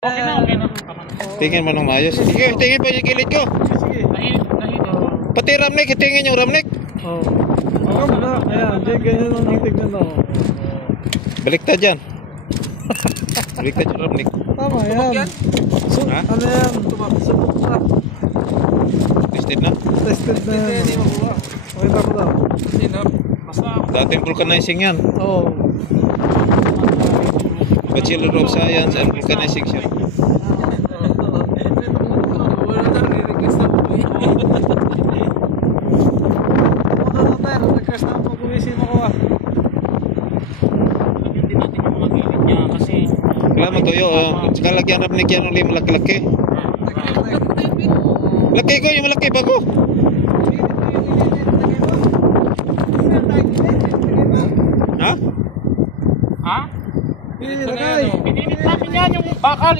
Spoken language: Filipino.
Okay na, okay na. Tingin mo nang maayos. Sige, tingin pa yung gilid ko. Sige. Nahit. Pati ramnik, tingin yung ramnik. Oo. Oo na. Ayan, ganyan ang tingnan ako. Baliktad yan. Baliktad yung ramnik. Tama yan. So, Ha? ano yan? Subok na. Tested na. Tested na yan. Pakita ko daw. Dating vulcanizing yan. Oo. Bachelor of Science and Vulcanizing siya. Request na po gumising ako ah. Lagyan din natin yung mga gilid niya kasi Wala matuyo. Saka lagyan ramnik yan ulit malaki-laki. Laki ko, yung malaki ba ko? Ha? Ha? Pinilagay. Pininit namin yan yung bakal.